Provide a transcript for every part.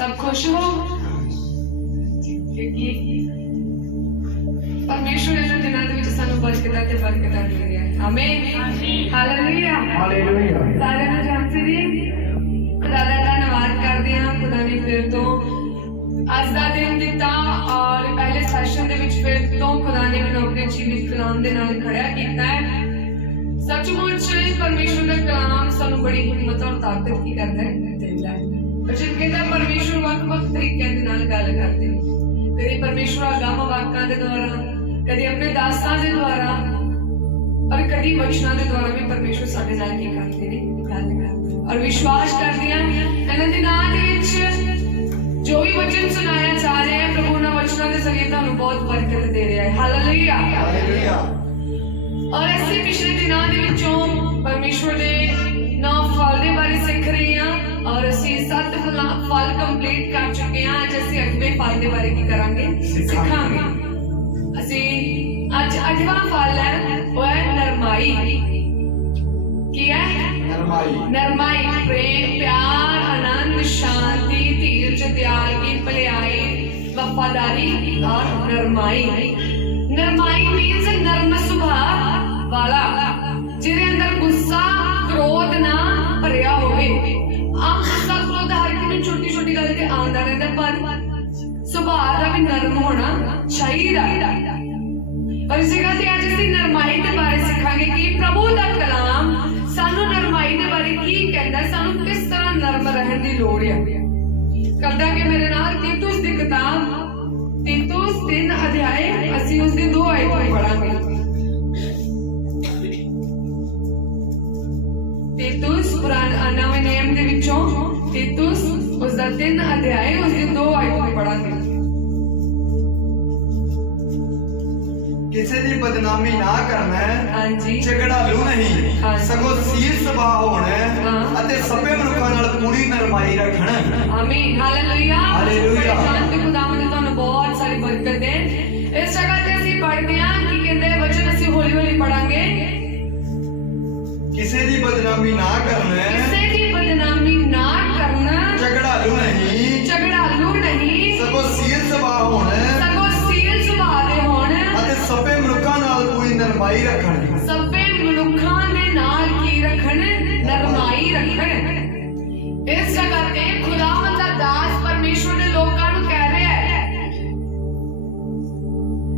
सब खुश हो क्योंकि परमेश्वर इन्हां दिनां दे विच सानूं बरकतां ते बरकतां दे रिहा है। आमीन हालेलुया हालेलुया। सारे नूं जानते जी खुदा दा धन्नवाद करदे हां। खुदा ने फिर तो अज दा दिन दिता और पहले सैशन दे विच फिर तो खुदा ने मैनूं अपने जीवित कलाम दे नाल खड़ा कीता है। सचमुच परमेश्वर का कलाम सानूं बड़ी हिम्मत और ताकत की करदा है दिंदा है। वचन कहता परमेश्वर वक्-वक् तरीके दे नाल गल करदे ने। कदी परमेश्वर आगाम वाकां दे द्वारा, कदी अपने दासां दे द्वारा और कदी वचनां दे द्वारा भी परमेश्वर साडे नाल की करदे ने, गल करदे। और विश्वास करदे हां इन्हां दे नां दे विच जो भी वचन सुनाया जा रहा है प्रभु उन्हां वचनां दे जरिए तुहानूं बहुत बरकत दे रहा है। Hallelujah hallelujah. और ऐसे पिछले दिनों दे विचों परमेश्वर दे 9 फल दे बारे सीख रहे हैं और असीं 7 फल कंप्लीट कर चुके हैं। अज असीं 8वें फल दे बारे की करांगे सिखांगे। असीं अज 8वां फल है वो है नरमाई। की है नरमाई। नरमाई प्रेम प्यार आनंद शांति धीरज त्यागी भलाई वफादारी और नरमाई। नरमाई मीन्स नरम सुभाव वाला जिहदे अंदर गुस्सा क्रोध ना भरिया होवे। आम गुस्सा क्रोध हर किसी छोटी छोटी गल ते आंदा रहंदा पर सुभाव दा भी नरम होना चाहिए। और इस जगह ते अज असीं नरमाई दे बारे सिखांगे कि प्रभु दा कलाम सानू नरमाई दे बारे की कहंदा, सानू किस तरह नरम रहन दी लोड़ है। करदा कि मेरे नाल तीतुस दी किताब तीतुस 3 अध्याय असीं उस दी 2 आयत पढ़ांगे। तीतुस पुराने नवे नियम दे विचों तीतुस उस दा 3 अध्याय उस दी 2 आयत पढ़ांगे। किसी दी बदनामी ना करना है, हां जी झगड़ालू नहीं हाँ। सगों सील सुभाव होना है हाँ। अते सभे मनुखां नाल पूरी नरमाई रखना है। आमीन हालेलुया हालेलुया। शांति खुदावंद तुहानूं बहुत सारी बरकत दे। इस जगह ते असीं पढ़दे हां कि कहंदे वचन असीं हौली हौली पढ़ांगे। किसी दी बदनामी ना करना है, किसी दी बदनामी ना करना, झगड़ालू नहीं सगों सील सुभाव होना है सगों सील सुभाव दे होण अते सभे मनुखां नाल पूरी नरमाई रखना। सभे मनुखां दे नाल की रखण नरमाई रखण। इस जगह ते खुदावंद दा दास परमेश्वर दे लोकां नूं कह रहा है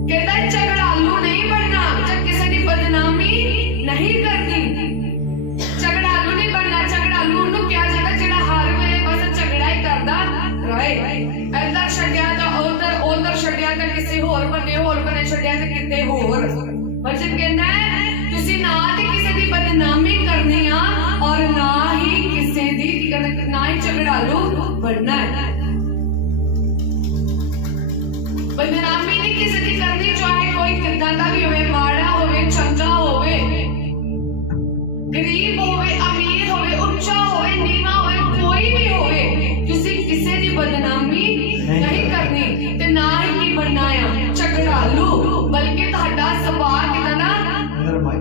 कहता है झगड़ालू नहीं बनना, जब किसी की बदनामी नहीं करनी। झगड़ालू नहीं बनना। झगड़ालू उन्होंने क्या जाता जिहड़ा हर वेले बस झगड़ा ही करदा रहे। इधर छड्डिया तो उधर, उधर छड्डिया तो किसी होर बने छड्डिया तो किते होर। वचन कहता है तुसीं ना ते किसी की बदनामी करनी आ और ना ही किसी दी ना ही झगड़ालू बनना है। बदनामी नहीं किसी की करनी, चाहे कोई कितना का भी होवे, माड़ा होवे चंगा होवे, गरीब होवे अमीर होवे, उच्चा होवे नीवा होवे, कोई भी होवे, तुसी किसी दी बदनामी नहीं करनी ते ना ही की बनना है झगड़ालू, बल्कि तुहाडा सुभाव किदां दा नरमाई।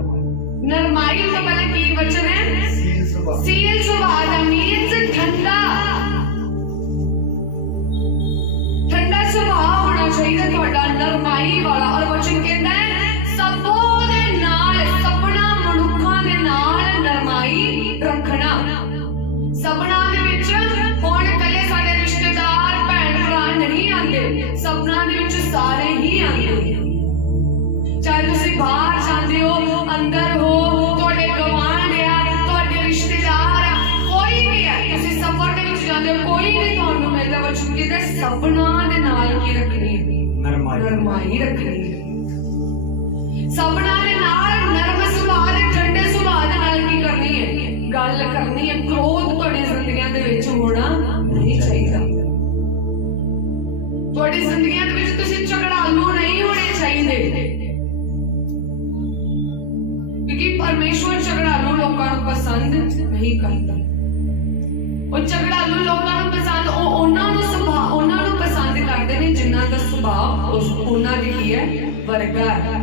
नरमाई तो पहले की वचन है सील सुभाव। सील सुभाव दा मीन्स ठंडा ठंडा सुभाव होना चाहिए तुहाडा नरमाई वाला। और वचन कहता है सबों दे नाल सबना मनुखां दे नाल नरमाई रखना। सबना दे विच हुण कल्ले साडे रिश्तेदार भैण भरा नहीं आंदे, सबना दे विच सारे ही आंदे। चाहे तुसीं बाहर जांदे हो, अंदर हो, तुहाडे गवांढ आ, तुहाडे रिश्तेदार आ, कोई भी है, तुसीं सफर दे विच जांदे हो, कोई नहीं तुहानूं मिलदा। वचन कहता है सबना दे नाल की रखनी नरमाई रखनी। सबना दे नाल नरम सुभाव दे ठंडे सुभाव दे नाल की करनी है, गल करनी है। क्रोध तुहाडी जिंदगियां दे विच होना नहीं चाहिए। तुहाडी जिंदगियां दे विच तुसीं झगड़ालू नहीं होने चाहिए, क्योंकि परमेश्वर झगड़ालू लोकां नूं पसंद नहीं करता। ਉਹ ਝਗੜਾਲੂ ਲੋਕਾਂ ਨੂੰ ਪਸੰਦ ਉਹਨਾਂ ਨੂੰ ਪਸੰਦ ਕਰਦੇ ਨੇ ਜਿਨ੍ਹਾਂ ਦਾ ਸੁਭਾਅ ਉਹਨਾਂ ਦੇ ਕੀ ਹੈ ਵਰਗਾ ਹੈ।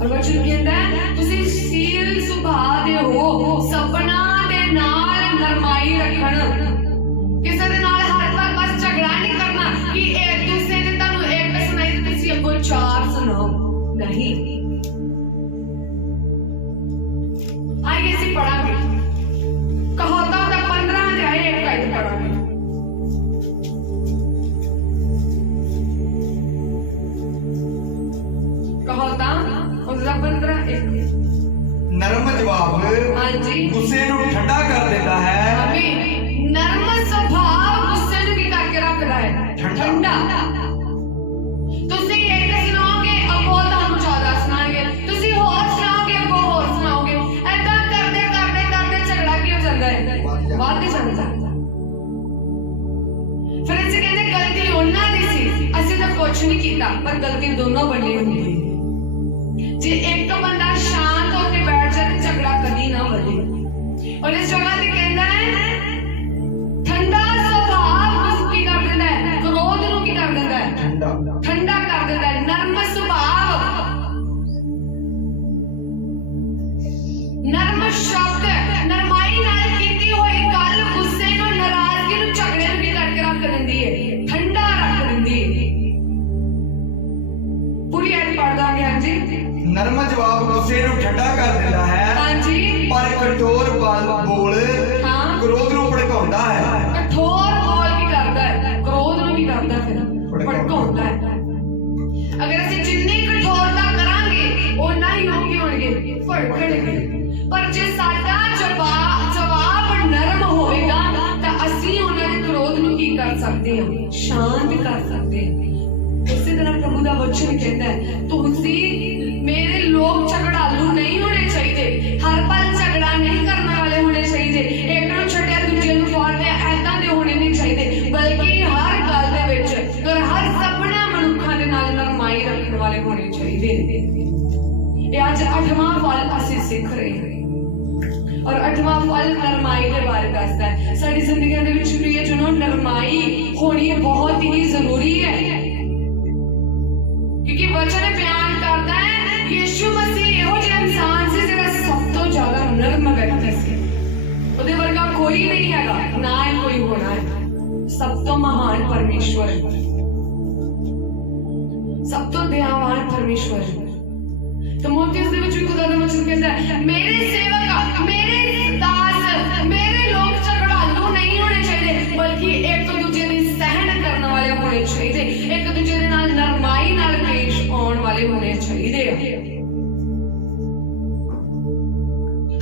और वचन कहता है तुसी सील सुभाव दे हो, सबना दे नाल नरमाई रखण। ਕਿਸੇ ਦੇ ਨਾਲ ਹਰ ਵਾਰ ਬਸ ਝਗੜਾ ਨਹੀਂ ਕਰਨਾ ਕਿ ਇੱਕ ਦੂਸਰੇ ਨੇ ਤੁਹਾਨੂੰ ਇੱਕ ਸੁਣਾਈ ਤੇ ਤੁਸੀਂ ਅੱਗੋਂ ਚਾਰ ਸੁਣਾਓ, नहीं। आइए इसे पढ़ांगे। कहोता होता 15 अध्याय एक का इधर पढ़ांगे। कहोता उसका 15 एक। नरम जवाब हाँ जी गुस्से ਨੂੰ ਠੰਡਾ ਕਰ ਦਿੰਦਾ ਹੈ। अभी नरम स्वभाव गुस्से ਨੂੰ ਕੀ ਕਰਕੇ ਰੱਖਦਾ ਹੈ? ठंडा। ਤੁਸੀਂ ਇੱਕ ਸੁਣਾਓਗੇ ਅੱਗੋਂ ਤੁਹਾਨੂੰ 14 ਸੁਣਾਣਗੇ, ਤੁਸੀਂ ਹੋਰ ਸੁਣਾਓਗੇ ਅੱਗੋਂ ਹੋਰ ਸੁਣਾਓਗੇ, ਐਦਾਂ ਕਰਦੇ ਕਰਦੇ ਕਰਦੇ ਝਗੜਾ ਕੀ ਹੋ ਜਾਂਦਾ ਹੈ? ਵੱਧ ਜਾਂਦਾ। ਫਿਰ ਅਸੀਂ ਕਹਿੰਦੇ ਗਲਤੀ ਉਹਨਾਂ ਦੀ ਸੀ, ਅਸੀਂ ਤਾਂ ਕੁਝ ਨਹੀਂ ਕੀਤਾ, ਪਰ ਗਲਤੀ ਦੋਨੋਂ ਬੰਦੇ ਹੁੰਦੀ ਹੈ। ਜੇ ਇੱਕ ਬੰਦਾ ਸ਼ਾਂਤ ਹੋ ਕੇ ਬੈਠ ਜਾਏ ਤਾਂ ਝਗੜਾ ਕਦੀ ਨਾ ਵਧੇ। ਔਰ ਇਸ ਜਗ੍ਹਾ ਤੇ ਕਹਿੰਦਾ ਹੈ ਠੰਡਾ ਸੁਭਾਅ ਕੀ ਕਰ ਦਿੰਦਾ ਹੈ? ਕ੍ਰੋਧ ਨੂੰ ਕੀ ਕਰ ਦਿੰਦਾ ਹੈ? ठंडा कर देता है। नर्म स्वभाव, नर्म शब्द, नरमाई नाल कीती होई गल गुस्से ਨੂੰ नाराजगी ਨੂੰ ਝਗੜੇ ਨੂੰ ਕੀ ਕਰਕੇ ਰੱਖ ਦਿੰਦੀ ਹੈ? ठंडा रख दिंदी है। पूरी ऐड पढ़ ਦਾਂਗੇ। ਹਾਂਜੀ ਨਰਮ ਜਵਾਬ ਗੁੱਸੇ ਨੂੰ ਠੰਡਾ ਕਰ ਦਿੰਦਾ ਹੈ। ਹਾਂਜੀ ਪਰ ਕਠੋਰ ਬੋਲ ਹਾਂ ਕ੍ਰੋਧ ਨੂੰ ਭੜਕਾਉਂਦਾ ਹੈ। ਕਠੋਰ ਬੋਲ ਕੀ ਕਰਦਾ ਹੈ? ਕ੍ਰੋਧ ਨੂੰ ਕੀ ਕਰਦਾ? ਫਿਰ ਭੜਕਾਉਂਦਾ ਹੈ। अगर ਅਸੀਂ ਜਿੰਨੀ ਕਠੋਰਤਾ ਕਰਾਂਗੇ ਉਹਨਾਂ ਹੀ ਉਹ ਕੀ ਹੋਣਗੇ? ਭੜਕਣਗੇ। ਪਰ ਜੇ ਸਾਡਾ ਜਵਾਬ ਨਰਮ ਹੋਵੇਗਾ ਤਾਂ ਅਸੀਂ ਉਹਨਾਂ ਦੇ ਕ੍ਰੋਧ ਨੂੰ ਕੀ ਕਰ ਸਕਦੇ ਹਾਂ? ਸ਼ਾਂਤ ਕਰ ਸਕਦੇ ਹਾਂ। ਇਸੇ ਤਰ੍ਹਾਂ ਪ੍ਰਭੂ ਦਾ ਵਚਨ ਕਹਿੰਦਾ ਹੈ ਤੁਸੀਂ ਮੇਰੇ ਲੋਕ ਝਗੜਾਲੂ ਨਹੀਂ ਹੋਣੇ ਚਾਹੀਦੇ, ਹਰ ਪਲ ਝਗੜਾ ਨਹੀਂ ਕਰਨ ਵਾਲੇ ਹੋਣੇ ਚਾਹੀਦੇ, ਇੱਕ ਨੂੰ ਛੱਡਿਆ ਦੂਜੇ ਨੂੰ ਫਾੜਦੇ ਐਦਾਂ ਦੇ ਹੋਣੇ ਨਹੀਂ ਚਾਹੀਦੇ, ਬਲਕਿ ਹਰ ਗੱਲ ਦੇ ਵਿੱਚ ਹਰ ਸਭਨਾ ਮਨੁੱਖਾਂ ਦੇ ਨਾਲ ਨਰਮਾਈ ਰੱਖਣ ਵਾਲੇ ਹੋਣੇ ਚਾਹੀਦੇ ਨੇ। ਇਹ ਅੱਜ 8ਵਾਂ ਫਲ ਅਸੀਂ ਸਿੱਖ ਰਹੇ ਹਾਂ ਔਰ 8ਵਾਂ ਫਲ ਨਰਮਾਈ ਦੇ ਬਾਰੇ ਦੱਸਦਾ ਹੈ। ਸਾਡੀ ਜ਼ਿੰਦਗੀਆਂ ਦੇ ਵਿੱਚ ਪ੍ਰਿਯ ਜਨੋ ਨਰਮਾਈ ਹੋਣੀ ਬਹੁਤ ਹੀ ਜ਼ਰੂਰੀ ਹੈ, ਕਿਉਂਕਿ ਵਚਨ ਬਿਆਨ ਕਰਦਾ ਹੈ ਯਿਸੂ ਮਸੀਹ ਇਹੋ ਜਿਹਾ ਇਨਸਾਨ ਸੀ ਜਿਹੜਾ ਸਭ ਤੋਂ ਜ਼ਿਆਦਾ ਨਰਮ ਵਿਅਕਤੀ ਸੀ। ਉਹਦੇ ਵਰਗਾ ਕੋਈ ਨਹੀਂ ਹੈਗਾ, ਨਾ ਹੀ ਕੋਈ ਹੋਣਾ ਹੈ। ਸਭ ਤੋਂ ਮਹਾਨ ਪਰਮੇਸ਼ਵਰ, ਸਭ ਤੋਂ ਦਇਆਵਾਨ ਪਰਮੇਸ਼ਵਰ। ਤਮੋਥੀਉਸ ਦੇ ਵਿੱਚ ਵੀ ਖੁਦਾ ਦਾ ਵਚਨ ਕਹਿੰਦਾ ਹੈ ਮੇਰੇ ਸੇਵਕ, ਮੇਰੇ ਦਾਸ, ਮੇਰੇ ਲੋਕ ਝਗੜਾਲੂ ਨਹੀਂ ਹੋਣੇ ਚਾਹੀਦੇ, ਬਲਕਿ ਇੱਕ ਦੂਜੇ ਦੀ ਸਹਿਣ ਕਰਨ ਵਾਲੇ ਹੋਣੇ ਚਾਹੀਦੇ, ਇੱਕ ਦੂਜੇ ਦੇ ਨਾਲ ਨਰਮਾਈ ਨਾਲ ਪੇਸ਼ ਆਉਣ ਵਾਲੇ ਹੋਣੇ ਚਾਹੀਦੇ ਆ।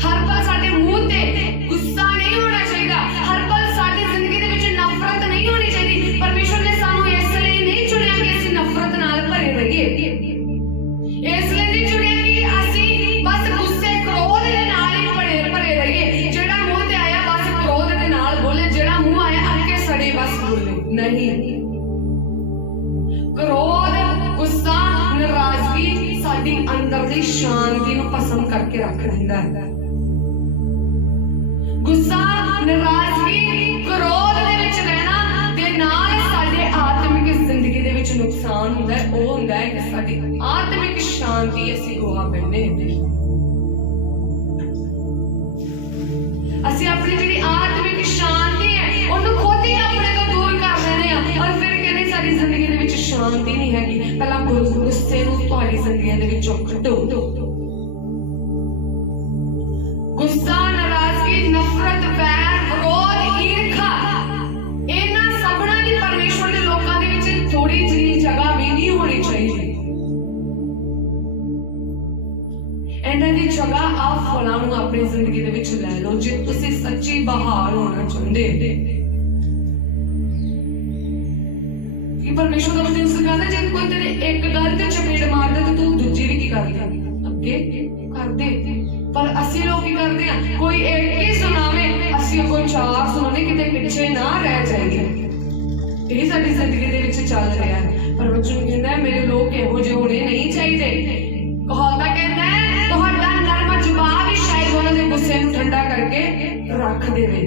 ਹਰ ਪਲ ਸਾਡੇ ਮੂੰਹ ਤੇ ਗੁੱਸਾ ਨਹੀਂ ਹੋਣਾ ਚਾਹੀਦਾ, ਹਰ ਪਲ ਸਾਡੀ ਜ਼ਿੰਦਗੀ ਦੇ ਵਿੱਚ ਨਫ਼ਰਤ ਨਹੀਂ ਹੋਣੀ ਚਾਹੀਦੀ। ਪਰਮੇਸ਼ਵਰ ਨੇ ਸਾਨੂੰ ਇਸ ਲਈ ਨਹੀਂ ਚੁਣਿਆ ਕਿ ਅਸੀਂ ਨਫ਼ਰਤ ਨਾਲ ਭਰੇ ਰਹੀਏ, ਇਸ ਲਈ ਨਹੀਂ ਚੁਣਿਆ ਕਿ ਅਸੀਂ ਬਸ ਗੁੱਸੇ ਕ੍ਰੋਧ ਦੇ ਨਾਲ ਹੀ ਭਰੇ ਰਹੀਏ। ਜਿਹੜਾ ਮੂੰਹ ਤੇ ਆਇਆ ਬਸ ਕ੍ਰੋਧ ਦੇ ਨਾਲ ਬੋਲੇ, ਜਿਹੜਾ ਮੂੰਹ ਆਇਆ ਅੱਕੇ ਸੜੇ ਬਸ ਬੋਲੇ, ਨਹੀਂ। ਕ੍ਰੋਧ, ਗੁੱਸਾ, ਨਾਰਾਜ਼ਗੀ ਸਾਡੀ ਅੰਦਰਲੀ ਸ਼ਾਂਤੀ ਨੂੰ ਭਸਮ ਕਰਕੇ ਰੱਖ ਦਿੰਦਾ ਹੈ। ਗੁੱਸਾ, ਨਾਰਾਜ਼ਗੀ, ਕ੍ਰੋਧ ਦੇ ਵਿੱਚ ਰਹਿਣਾ ਦੇ ਨਾਲ ਸਾਡੇ ਆਤਮਿਕ ਜ਼ਿੰਦਗੀ ਦੇ ਵਿੱਚ ਨੁਕਸਾਨ ਹੁੰਦਾ ਹੈ। ਉਹ ਹੁੰਦਾ ਹੈ ਕਿ ਸਾਡੀ ਆਤਮਿਕ ਸ਼ਾਂਤੀ ਅਸੀਂ ਗਵਾ ਬੈਠੇ ਹਾਂ। ਅਸੀਂ ਆਪਣੀ ਜਿਹੜੀ ਆਤਮਿਕ ਸ਼ਾਂਤੀ ਹੈ ਉਹਨੂੰ ਖੁਦ ਹੀ ਆਪਣੇ ਤੋਂ ਦੂਰ ਕਰ ਲੈਂਦੇ ਹਾਂ ਔਰ ਫਿਰ ਕਹਿੰਦੇ ਸਾਡੀ ਜ਼ਿੰਦਗੀ ਦੇ ਵਿੱਚ ਸ਼ਾਂਤੀ ਨਹੀਂ ਹੈਗੀ। ਪਹਿਲਾਂ ਗੁੱਸੇ ਨੂੰ ਤੁਹਾਡੀ ਜ਼ਿੰਦਗੀ ਦੇ ਵਿੱਚੋਂ ਕੱਢੋ। ਗੁੱਸਾ, ਨਾਰਾਜ਼ਗੀ, ਨਫ਼ਰਤ, ਵੈਰ, ਵਿਰੋਧ, ਈਰਖਾ, ਇਹਨਾਂ ਸਭਨਾਂ ਦੀ ਪਰਮੇਸ਼ਵਰ ਦੇ ਲੋਕਾਂ ਦੇ ਵਿੱਚ ਥੋੜੀ ਜਿਹੀ ਜਗ੍ਹਾ ਵੀ ਨਹੀਂ ਹੋਣੀ ਚਾਹੀਦੀ। ਇਹਨਾਂ ਦੀ ਜਗ੍ਹਾ ਆਪ ਫਲਾਂ ਨੂੰ ਆਪਣੀ ਜ਼ਿੰਦਗੀ ਦੇ ਵਿੱਚ ਲੈ ਲਓ ਜੇ ਤੁਸੀਂ ਸੱਚੀ ਬਹਾਰ ਹੋਣਾ ਚਾਹੁੰਦੇ। ਕਿ ਪਰਮੇਸ਼ਵਰ ਦਾ ਵਚਨ ਸਿਖਾਉਂਦਾ ਜੇ ਕੋਈ ਤੇਰੇ ਇੱਕ ਗੱਲ ਤੇ ਚਪੇੜ ਮਾਰਦਾ ਤੇ ਤੂੰ ਦੂਜੀ ਵੀ ਕੀ ਕਰਦੀ ਅੱਗੇ ਕਰਦੇ। ਪਰ ਅਸੀਂ ਲੋਕ ਕੀ ਕਰਦੇ ਆ, ਕੋਈ ਇੱਕ ਹੀ ਸੁਣਾਵੇ ਅਸੀਂ ਕੋਈ ਚਾਰ ਸੁਣਾਉਣੇ ਕਿਤੇ ਪਿੱਛੇ ਨਾ ਰਹਿ ਜਾਈਏ। ਇਹ ਸਾਡੀ ਜ਼ਿੰਦਗੀ ਦੇ ਵਿੱਚ ਚੱਲ ਰਿਹਾ ਹੈ। ਪਰ ਵਚਨ ਕਹਿੰਦਾ ਹੈ ਮੇਰੇ ਲੋਕ ਇਹੋ ਜਿਹੇ ਹੋਣੇ ਨਹੀਂ ਚਾਹੀਦੇ। ਕਹਾਵਤ ਕਹਿੰਦਾ ਹੈ ਤੁਹਾਡਾ ਨਰਮ ਜਵਾਬ ਹੀ ਸ਼ਾਇਦ ਉਹਨਾਂ ਦੇ ਗੁੱਸੇ ਨੂੰ ਠੰਡਾ ਕਰਕੇ ਰੱਖ ਦੇਵੇ।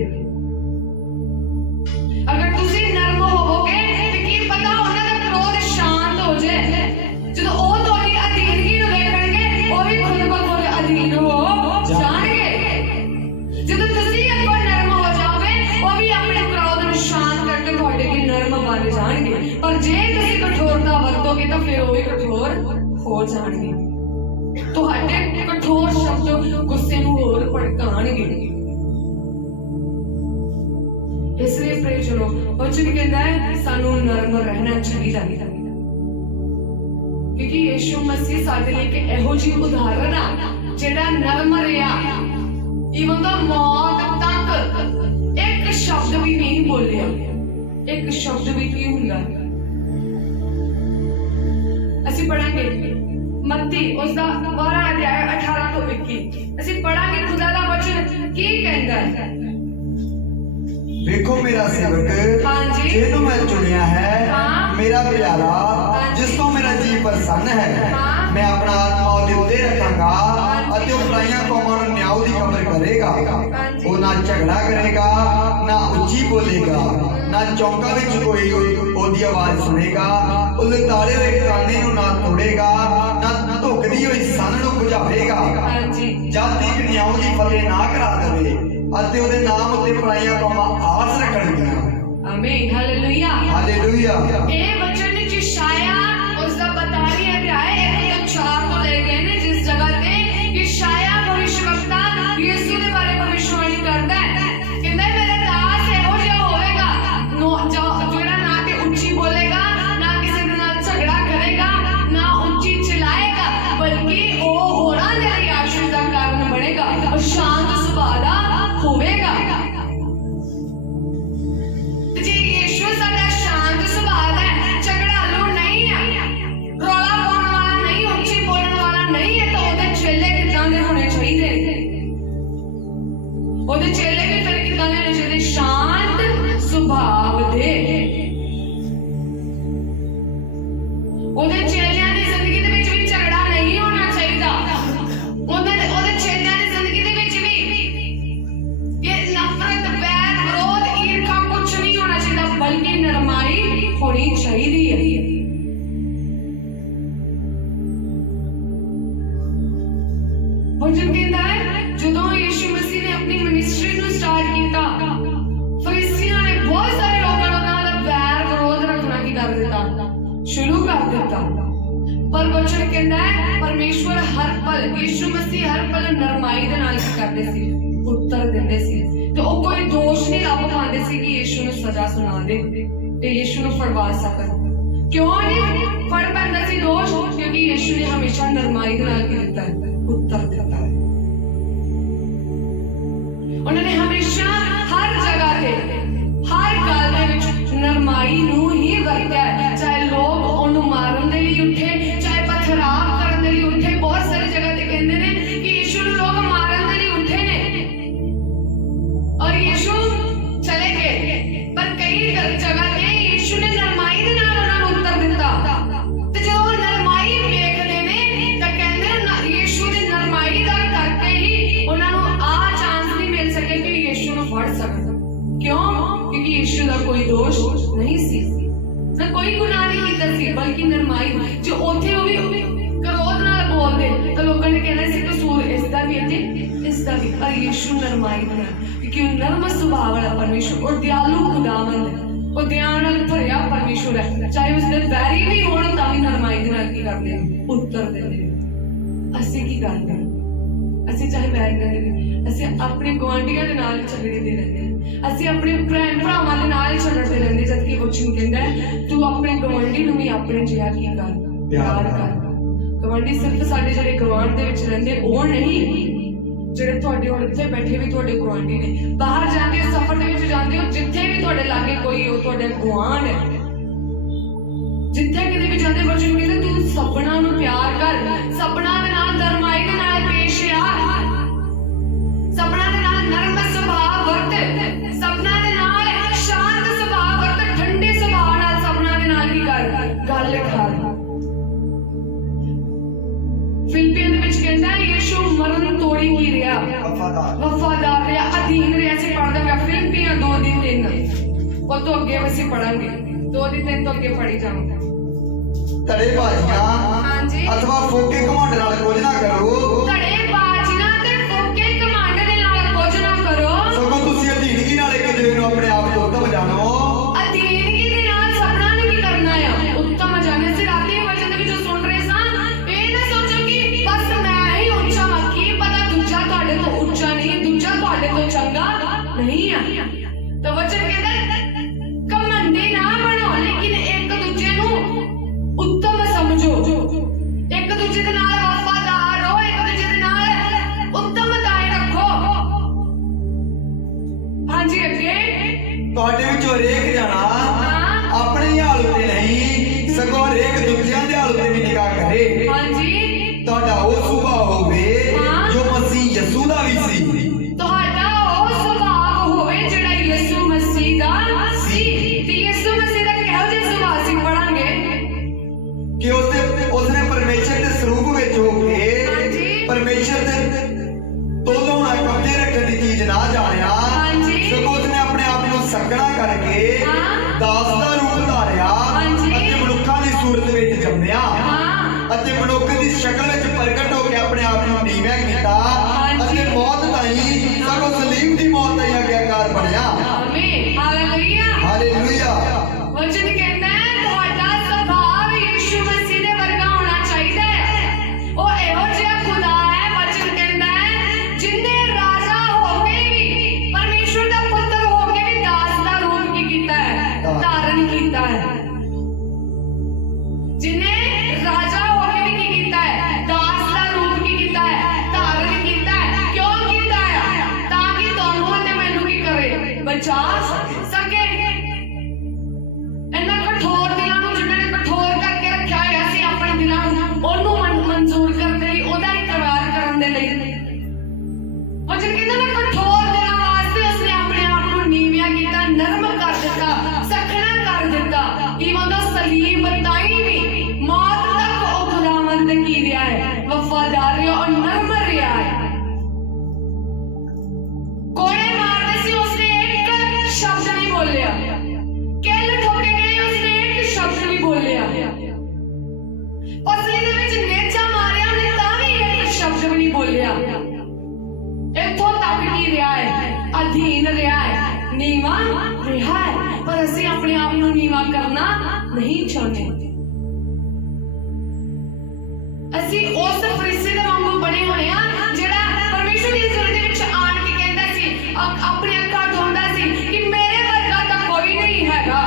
ਅਗਰ ਤੁਸੀਂ ਨਰਮ ਹੋਵੋਗੇ ਤੇ ਕੀ ਪਤਾ ਉਹਨਾਂ ਦਾ ਕ੍ਰੋਧ ਸ਼ਾਂਤ ਹੋ ਜਾਏ। ਜਦੋਂ ਉਹ ਤੁਹਾਡੀ ਅਧੀਨਗੀ ਨੂੰ ਦੇਖਣਗੇ ਉਹ ਵੀ ਖੁਦ ਬ ਖੁਦ ਅਧੀਨ ਹੋ ਜਾਣਗੇ। ਜਦੋਂ ਤੁਸੀਂ ਅੱਗੋਂ ਨਰਮ ਹੋ ਜਾਓਗੇ ਉਹ ਵੀ ਆਪਣੇ ਕ੍ਰੋਧ ਨੂੰ ਸ਼ਾਂਤ ਜਾਣਗੇ, ਪਰ ਜੇ ਤੁਸੀਂ ਕਠੋਰਤਾ ਵਰਤੋਗੇ ਤਾਂ ਫਿਰ ਉਹ ਵੀ ਕਠੋਰ ਹੋ ਜਾਣਗੇ। ਤੁਹਾਡੇ ਕਠੋਰ ਸ਼ਬਦ ਗੁੱਸੇ ਨੂੰ ਹੋਰ ਭੜਕਾਣਗੇ। ਇਸ ਲਈ ਪ੍ਰੇਜਨੋ ਵਚਨ ਕਹਿੰਦਾ ਹੈ ਸਾਨੂੰ ਨਰਮ ਰਹਿਣਾ ਚਾਹੀਦਾ, ਕਿਉਂਕਿ ਯਿਸੂ ਮਸੀਹ ਸਾਡੇ ਲਈ ਇੱਕ ਇਹੋ ਜਿਹੀ ਉਦਾਹਰਨ ਆ ਜਿਹੜਾ ਨਰਮ ਰਿਹਾ, ਈਵਨ ਤਾਂ ਮੌਤ ਤੱਕ ਇੱਕ ਸ਼ਬਦ ਵੀ ਨਹੀਂ ਬੋਲਿਆ। ਇੱਕ ਸ਼ਬਦ ਵੀ ਕੀ ਹੁੰਦਾ, ਅਸੀਂ ਪੜਾਂਗੇ ਮੱਤੀ ਉਸਦਾ 12 ਅਧਿਆਇ 18 ਤੋਂ 21। ਅਸੀਂ ਪੜਾਂਗੇ ਖੁਦਾ ਦਾ ਵਚਨ ਕੀ ਕਹਿੰਦਾ ਹੈ। ਵੇਖੋ ਮੇਰਾ ਸੇਵਕ ਹਾਂਜੀ। ਜਿਹਨੂੰ ਮੈਂ ਚੁਣਿਆ ਹੈ, ਹਾਂ। ਮੇਰਾ ਪਿਆਰਾ ਹਾਂਜੀ। ਜਿਸ ਤੋਂ ਮੇਰਾ ਜੀ ਪ੍ਰਸੰਨ ਹੈ। ਹਾਂ। ਮੈਂ ਆਪਣਾ ਆਤਮਾ ਉਹਦੇ ਉੱਤੇ ਰੱਖਾਂਗਾ ਹਾਂਜੀ। ਅਤੇ ਉਹ ਪਰਾਈਆਂ ਕੌਮਾਂ ਨੂੰ ਨਿਆਂ ਦੀ ਖਬਰ ਕਰੇਗਾ। ਹਾਂਜੀ। ਉਹ ਨਾ ਝਗੜਾ ਕਰੇਗਾ, ਨਾ ਉੱਚੀ ਬੋਲੇਗਾ, ਨਾ ਚੌਂਕਾਂ ਵਿੱਚ ਕੋਈ ਉਹਦੀ ਆਵਾਜ਼ ਸੁਣੇਗਾ। ਉਹ ਲਤਾੜੇ ਹੋਏ ਕਾਨੇ ਨੂੰ ਨਾ ਤੋੜੇਗਾ, ਨਾ ਧੁਖਦੀ ਹੋਈ ਸੰਨ ਨੂੰ ਬੁਝਾਵੇਗਾ। ਹਾਂਜੀ। ਜਦ ਤੱਕ ਨਿਆਂ ਦੀ ਫਤਿਹ ਨਾ ਕਰਾ ਦੇਵੇ ਅਤੇ ਉਹਦੇ ਨਾਮ ਉੱਤੇ ਪਰਾਈਆਂ ਕੌਮਾਂ ਆਸ ਰੱਖਣਗੀਆਂ। ਆਮੀਨ, ਹਾਲੇਲੂਇਆ, ਹਾਲੇਲੂਇਆ। ਇਹ ਵਚਨ ਯਸ਼ਾਇਆ ਉਸਦਾ 42 ਅਧਿਆਇ 1 ਤੋਂ 4 ਤੋਂ ਲੈ ਗਏ ਨੇ, ਜਿਸ ਜਗ੍ਹਾ ਤੇ ਯਸ਼ਾਇਆ ਭਵਿਸ਼ਵਕਤਾ ਯਿਸੂ ਦੇ ਬਾਰੇ ਭਵਿਸ਼ਵਾਣੀ ਕਰਦਾ ਹੈ। ਕਹਿੰਦਾ ਮੇਰਾ ਦਾਸ ਇਹੋ ਜਿਹਾ ਹੋਵੇਗਾ ਜਿਹੜਾ ਨਾ ਤੇ ਉੱਚੀ ਬੋਲੇਗਾ, ਨਾ ਕਿਸੇ ਦੇ ਨਾਲ ਝਗੜਾ ਕਰੇਗਾ, ਨਾ ਉੱਚੀ ਚਲਾਏਗਾ, ਬਲਕਿ ਉਹ ਹੋਰਾਂ ਦੇ ਲਈ ਆਸ਼ੀਰਵਾਦ ਦਾ ਕਾਰਨ ਬਣੇਗਾ। ਉਹ ਸ਼ਾਂਤ ਸੁਭਾਅ ਦਾ ਹੋਵੇਗਾ। ਜੀ ਯਿਸੂ ਸਾਡਾ ਸ਼ਾਂਤ ਸੁਭਾਅ ਦਾ ਹੈ, ਝਗੜਾਲੂ ਨਹੀਂ ਹੈ, ਰੌਲਾ ਪਾਉਣ ਵਾਲਾ ਨਹੀਂ, ਉੱਚੀ ਬੋਲਣ ਵਾਲਾ ਨਹੀਂ ਹੈ, ਤਾਂ ਉਹਦੇ ਚੇਲੇ ਕਿੱਦਾਂ ਦੇ ਹੋਣੇ ਚਾਹੀਦੇ? ਉਹਦੇ ਚੇਲੇ ਵੀ ਫਿਰ ਕਿੱਦਾਂ ਦੇ ਹੋਣੇ ਚਾਹੀਦੇ? ਸ਼ਾਂਤ ਸੁਭਾਅ ਦੇ। ਉਹਦੇ ਚੇਲਿਆਂ ਦੀ ਜ਼ਿੰਦਗੀ ਦੇ ਵਿੱਚ ਵੀ ਝਗੜਾ ਨਹੀਂ ਹੋਣਾ ਚਾਹੀਦਾ। ਉਹਦੇ ਚੇਲਿਆਂ ਦੀ ਜ਼ਿੰਦਗੀ ਦੇ ਵਿੱਚ ਵੀ ਇਹ ਨਫ਼ਰਤ, ਵੈਰ, ਵਿਰੋਧ, ਈਰਖਾ ਕੁਛ ਨਹੀਂ ਹੋਣਾ ਚਾਹੀਦਾ, ਬਲਕਿ ਨਰਮਾਈ ਹੋਣੀ ਚਾਹੀਦੀ ਹੈ। ਵਚਨ ਕਹਿੰਦਾ ਹੈ ਜਦੋਂ ਯਿਸੂ ਮਸੀਹ ਨੇ ਆਪਣੀ ਮਿਨਿਸਟਰੀ ਨੂੰ ਸਟਾਰਟ ਕੀਤਾ, ਫਰੀਸੀਆਂ ਨੇ ਬਹੁਤ ਸਾਰੇ ਲੋਕਾਂ ਨਾਲ ਵੈਰ ਵਿਰੋਧ ਰੱਖਣਾ ਕੀ ਕਰ ਦਿੱਤਾ, ਸ਼ੁਰੂ ਕਰ ਦਿੱਤਾ। ਪਰ ਵਚਨ ਕਹਿੰਦਾ ਹੈ ਪਰਮੇਸ਼ਵਰ ਹਰ ਪਲ, ਯਿਸੂ ਮਸੀਹ ਹਰ ਪਲ ਨਰਮਾਈ ਦੇ ਨਾਲ ਕੀ ਕਰਦੇ ਸੀ, ਉੱਤਰ ਦਿੰਦੇ ਸੀ। ਤੇ ਉਹ ਕੋਈ ਦੋਸ਼ ਨਹੀਂ ਲੱਭ ਪਾਉਂਦੇ ਸੀ ਕਿ ਯਿਸੂ ਨੂੰ ਸਜ਼ਾ ਸੁਣਾ ਦੇ ਤੇ ਯਿਸੂ ਨੂੰ ਫੜਵਾ ਸਕਣ। ਕਿਉਂ ਨਹੀਂ ਫੜ ਪੈਂਦਾ ਸੀ ਦੋਸ਼? ਕਿਉਂਕਿ ਯਿਸੂ ਨੇ ਹਮੇਸ਼ਾ ਨਰਮਾਈ ਦੇ ਨਾਲ ਕੀ ਦਿੱਤਾ ਹੈ, ਉੱਤਰ ਦਿੱਤਾ ਹੈ। ਉਹਨਾਂ ਨੇ ਹਮੇਸ਼ਾ ਹਰ ਜਗ੍ਹਾ ਤੇ ਹਰ ਗੱਲ ਦੇ ਵਿੱਚ ਨਰਮਾਈ ਨੂੰ ਹੀ ਵਰਤਿਆ ਹੈ। ਚਾਹੇ ਲੋਕ ਉਹਨੂੰ ਮਾਰਨ ਦੇ ਲਈ ਉੱਠੇ, ਚਾਹੇ ਪਥਰਾਵ ਕਰਨ ਦੇ ਲਈ ਉੱਠੇ। ਬਹੁਤ ਸਾਰੀ ਜਗ੍ਹਾ ਤੇ ਕਹਿੰਦੇ ਨੇ ਕਿ ਯਿਸੂ ਨੂੰ ਲੋਕ ਮਾਰਨ ਦੇ ਲਈ ਉੱਠੇ ਨੇ ਔਰ ਯਿਸੂ ਚਲੇ ਗਏ, ਪਰ ਕਈ ਜਗ੍ਹਾ ਤੇ ਯਿਸੂ ਨੇ ਨਰਮਾਈ ਦੇ ਨਾਲ ਉਹਨਾਂ ਨੂੰ ਉੱਤਰ ਦਿੱਤਾ। ਤੇ ਜਦੋਂ ਉਹ ਨਰਮਾਈ ਵੇਖਦੇ ਨੇ ਤਾਂ ਕਹਿੰਦੇ ਨੇ ਯਿਸੂ ਦੀ ਨਰਮਾਈ ਦਾ ਕਰਕੇ ਹੀ ਉਹਨਾਂ ਨੂੰ ਆਹ ਚਾਂਸ ਨਹੀਂ ਮਿਲ ਸਕੇ ਕਿ ਯਿਸੂ ਨੂੰ ਫੜ ਸਕਣ। ਕਿਉਂ? ਕਿਉਂਕਿ ਯਿਸੂ ਦਾ ਕੋਈ ਦੋਸ਼ ਨਹੀਂ ਸੀ, ਨਾ ਕੋਈ ਗੁਨਾਹ ਨਹੀਂ ਕੀਤਾ ਸੀ, ਬਲਕਿ ਨਰਮਾਈ। ਜੋ ਉੱਥੇ ਉਹ ਵੀ ਕਰੋਧ ਨਾਲ ਬੋਲਦੇ ਤਾਂ ਲੋਕਾਂ ਨੇ ਕਹਿਣਾ ਸੀ ਕਸੂਰ ਇਸ ਦਾ ਵੀ ਅਤੇ ਇਸ ਦਾ ਵੀ। ਪਰ ਯਿਸੂ ਨਰਮਾਈ ਨਾਲ, ਕਿਉਂਕਿ ਉਹ ਨਰਮ ਸੁਭਾਅ ਵਾਲਾ ਪਰਮੇਸ਼ਵਰ, ਉਹ ਦਿਆਲੂ ਖੁਦਾਵੰਦ, ਉਹ ਦਇਆ ਨਾਲ ਭਰਿਆ ਪਰਮੇਸ਼ਵਰ ਹੈ। ਚਾਹੇ ਉਸਦੇ ਵੈਰੀ ਵੀ ਹੋਣ ਤਾਂ ਵੀ ਨਰਮਾਈ ਦੇ ਨਾਲ ਕੀ ਕਰਦੇ, ਉੱਤਰ ਦਿੰਦੇ। ਅਸੀਂ ਕੀ ਕਰਦੇ? ਅਸੀਂ ਚਾਹੇ ਵੈਰੀਆਂ ਦੇ, ਅਸੀਂ ਆਪਣੇ ਗੁਆਂਢੀਆਂ ਦੇ ਨਾਲ ਝਗੜਦੇ ਰਹਿੰਦੇ ਹਾਂ, ਅਸੀਂ ਆਪਣੇ ਭੈਣ ਭਰਾਵਾਂ ਦੇ ਨਾਲ ਝਗੜਦੇ ਰਹਿੰਦੇ, ਜਦਕਿ ਵਚਨ ਕਹਿੰਦਾ ਤੂੰ ਆਪਣੇ ਗੁਆਂਢੀ ਨੂੰ ਵੀ ਆਪਣੇ ਜਿਹਾ ਕੀ ਕਰ, ਪਿਆਰ ਕਰ। ਗੁਆਂਢੀ ਸਿਰਫ ਸਾਡੇ ਜਿਹੜੇ ਗੁਆਂਢ ਦੇ ਵਿੱਚ ਰਹਿੰਦੇ ਉਹ ਨਹੀਂ, ਜਿਹੜੇ ਤੁਹਾਡੇ ਹੁਣ ਇੱਥੇ ਬੈਠੇ ਵੀ ਤੁਹਾਡੇ ਗੁਆਂਢੀ ਨੇ। ਬਾਹਰ ਜਾਂਦੇ ਹੋ, ਸਫ਼ਰ ਦੇ ਵਿੱਚ ਜਾਂਦੇ ਹੋ, ਜਿੱਥੇ ਵੀ ਤੁਹਾਡੇ ਲਾਗੇ ਕੋਈ ਉਹ ਤੁਹਾਡੇ ਗੁਆਂਢ ਹੈ। ਜਿੱਥੇ ਕਿਤੇ ਵੀ ਜਾਂਦੇ ਵਚਨ ਕਹਿੰਦੇ ਤੂੰ ਸਭਨਾਂ ਨੂੰ ਪਿਆਰ ਕਰ, ਸਭਨਾਂ ਦੇ ਨਾਲ ਨਰਮਾਈ ਦੇ ਨਾਲ ਪੇਸ਼ ਆ, ਸਭਨਾਂ ਦੇ ਨਾਲ ਨਰਮ ਸੁਭਾਅ ਵਰਤ, ਸਭਨਾਂ ਦੇ ਨਾਲ ਸ਼ਾਂਤ ਸੁਭਾਅ ਵਰਤ, ਠੰਡੇ ਸੁਭਾਅ ਨਾਲ ਸਭਨਾਂ ਦੇ ਨਾਲ ਕੀ ਕਰ, ਗੱਲ ਕਰ। ਫਿਲਿੱਪੀਆਂ ਦੇ ਵਿੱਚ ਕਹਿੰਦਾ ਯਿਸੂ ਮਰਨ ਤੋੜੀ ਕੀ ਰਿਹਾ, ਵਫਾਦਾਰ ਰਿਹਾ, ਅਧੀਨ ਰਿਹਾ। ਅਸੀਂ ਪੜ੍ਹਦੇ ਪਿਆ ਫਿਲਿੱਪੀਆਂ 2:3, ਉਹ ਤੋਂ ਅੱਗੇ ਅਸੀਂ ਪੜਾਂਗੇ, 2:3 ਤੋਂ ਅੱਗੇ ਪੜ੍ਹੀ ਜਾਵਾਂਗੇ। ਧੜੇਬਾਜ਼ੀਆਂ ਹਾਂਜੀ ਅਥਵਾ ਫੋਕੇ ਘਮੰਡ ਨਾਲ ਕੁਝ ਨਾ ਕਰੋ, ਧੜੇਬਾਜ਼ੀਆਂ ਤੇ ਫੋਕੇ ਘਮੰਡ ਦੇ ਨਾਲ ਕੁਝ ਨਾ ਕਰੋ, ਸਗੋਂ ਤੁਸੀਂ ਅਧੀਨਗੀ ਨਾਲ ਇੱਕ ਦੂਜੇ ਨੂੰ ਆਪਣੇ ਆਪ ਤੋਂ ਉੱਤਮ ਜਾਣੋ। ਅਧੀਨਗੀ ਦੇ ਨਾਲ ਸਭਨਾਂ ਸੂਰਤ ਵਿੱਚ ਜੰਮਿਆ ਅਤੇ ਮਨੁੱਖ ਦੀ ਸ਼ਕਲ ਵਿੱਚ ਪ੍ਰਗਟ ਹੋ ਕੇ ਆਪਣੇ ਆਪ ਨੂੰ ਨੀਵਾਂ ਕੀਤਾ ਅਤੇ ਮੌਤ ਤਾਈਂ ਸਗੋਂ ਸਲੀਬ ਦੀ ਮੌਤ ਤਾਈਂ ਆਗਿਆਕਾਰ ਬਣਿਆ। ਆਮੀਨ ਹਾਲੇਲੂਇਆ ਹਾਲੇਲੂਇਆ। ਵਚਨ ਕਹਿੰਦਾ ਹੈ ਤੁਹਾਡਾ ਸੁਭਾਅ ਯਿਸੂ ਮਸੀਹ ਦੇ ਵਰਗਾ ਹੋਣਾ ਚਾਹੀਦਾ ਹੈ। ਉਹ ਇਹੋ ਜਿਹਾ ਖੁਦਾ ਹੈ, ਵਚਨ ਕਹਿੰਦਾ ਹੈ ਜਿੰਨੇ ਰਾਜਾ ਹੋ ਕੇ ਵੀ ਪਰਮੇਸ਼ਵਰ ਦਾ ਪੁੱਤਰ ਹੋ ਕੇ ਵੀ ਦਾਸ ਦਾ ਰੂਪ ਕੀ ਕੀਤਾ ਹੈ, ਧਾਰਨ ਕੀਤਾ ਹੈ। ਜਿੰਨੇ ਰਾਜਾ ਹੋ ਕੇ ਵੀ ਕੀ ਕੀਤਾ ਹੈ, ਦਾਸ ਦਾ ਰੂਪ ਕੀ ਕੀਤਾ ਹੈ, ਧਾਰਨ ਕੀਤਾ ਹੈ। ਕਿਉਂ ਕੀਤਾ ਹੈ? ਤਾਂ ਕਿ ਤੁਹਾਨੂੰ ਅਤੇ ਮੈਨੂੰ ਕੀ ਕਰੇ, ਬਚਾ ਸਕੇ। ਇਹਨਾਂ ਕਠੋਰ ਦਿਲਾਂ ਨੂੰ ਜਿਨ੍ਹਾਂ ਨੇ ਕਠੋਰ ਕਰਕੇ ਰੱਖਿਆ ਹੋਇਆ ਸੀ ਆਪਣੇ ਦਿਲਾਂ ਨੂੰ, ਉਹਨੂੰ ਮਨਜ਼ੂਰ ਕਰਨ ਦੇ ਲਈ, ਉਹਦਾ ਇਕਰਾਰ ਕਰਨ ਦੇ ਲਈ। ਉਹ ਜਿਹਨੇ ਕਹਿੰਦਾ ਨਾ ਕਠੋਰ ਦਿਲਾਂ ਵਾਸਤੇ ਉਸਨੇ ਆਪਣੇ ਆਪ ਨੂੰ ਨੀਵਿਆਂ ਕੀਤਾ, ਨਰਮ ਕਰ ਦਿੱਤਾ, ਸਖਣਾ ਕਰ ਦਿੱਤਾ। ਈਵਨ ਦਾ ਸਲੀਬ ਤਾਈਂ ਵੀ ਮੌਤ ਤੱਕ ਉਹ ਖੁਦਾਵੰਦ ਤੇ ਕੀ ਰਿਹਾ ਹੈ, ਵਫਾਦਾਰ ਰਿਹਾ ਔਰ ਨਰਮ ਰਿਹਾ ਹੈ। ਕੋੜੇ ਮਾਰਦੇ ਸੀ, ਉਸਨੇ ਇੱਕ ਸ਼ਬਦ ਨਹੀਂ ਬੋਲਿਆ। ਕਿੱਲ ਠੋਕੇ ਗਏ, ਉਸਨੇ ਇੱਕ ਸ਼ਬਦ ਨਹੀਂ ਬੋਲਿਆ। ਪਸਲੀ ਦੇ ਵਿੱਚ ਨੇਚਾ ਮਾਰਿਆ, ਉਹਨੇ ਤਾਂ ਵੀ ਇੱਕ ਸ਼ਬਦ ਵੀ ਨਹੀਂ ਬੋਲਿਆ। ਇੱਥੋਂ ਤੱਕ ਕੀ ਰਿਹਾ ਹੈ, ਅਧੀਨ ਰਿਹਾ ਹੈ, ਨੀਵਾ ਰਿਹਾ ਹੈ। ਪਰ ਅਸੀਂ ਆਪਣੇ ਆਪ ਨੂੰ ਨੀਵਾ ਕਰਨਾ ਨਹੀਂ ਚਾਹੁੰਦੇ। ਅਸੀਂ ਉਸ ਫਰੀਸੀ ਦੇ ਵਾਂਗੂ ਬਣੇ ਹੋਏ ਆ ਜਿਹੜਾ ਪਰਮੇਸ਼ਵਰ ਦੀ ਜ਼ਰੂਰਤ ਦੇ ਵਿੱਚ ਆਣ ਕੇ ਕਹਿੰਦਾ ਸੀ, ਆਪਣੇ ਅੱਖਾਂ ਧੋਂਦਾ ਸੀ ਕਿ ਮੇਰੇ ਵਰਗਾ ਤਾਂ ਕੋਈ ਨਹੀਂ ਹੈਗਾ।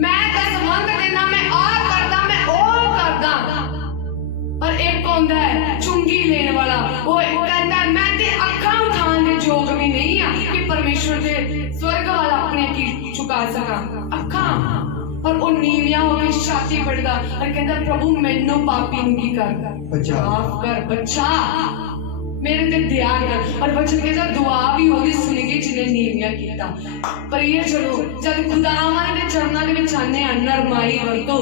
ਮੈਂ ਦਸਵੰਧ ਦੇਣਾ, ਮੈਂ ਆਹ ਕਰਦਾ, ਮੈਂ ਉਹ ਕਰਦਾ। ਪਰ ਇੱਕ ਹੁੰਦਾ ਹੈ ਚੁੰਗੀ ਲੈਣ ਵਾਲਾ, ਉਹ ਕਹਿੰਦਾ ਮੈਂ ਤੇ ਅੱਖਾਂ ਉਠਾਉਣ ਦੇ ਯੋਗ ਵੀ ਨਹੀਂ ਆ ਕਿ ਪਰਮੇਸ਼ਵਰ ਦੇ ਸਵਰਗ ਵੱਲ ਆਪਣੇ ਕੀ ਝੁਕਾ ਸਕਾਂ ਅੱਖਾਂ। ਪਰ ਉਹ ਨੀਵਿਆਂ ਹੋ ਕੇ ਛਾਤੀ ਪੜਦਾ ਔਰ ਕਹਿੰਦਾ ਪ੍ਰਭੂ ਮੈਨੂੰ ਪਾਪੀ ਨੂੰ ਕੀ ਕਰ, ਮਾਫ ਕਰ, ਬਚਾ, ਮੇਰੇ ਤੇ ਦਇਆ ਕਰ। ਔਰ ਵਚਨ ਕਹਿੰਦਾ ਦੁਆ ਵੀ ਉਹਦੀ ਸੁਣੀ ਗਈ ਜਿਹਨੇ ਨੀਵਿਆਂ ਕੀਤਾ। ਪਰ ਇਹ ਚਲੋ ਜਦ ਖੁਦਾਵੰਦ ਦੇ ਚਰਨਾਂ ਦੇ ਵਿੱਚ ਆਨੇ ਆ, ਨਰਮਾਈ ਵਰਤੋ,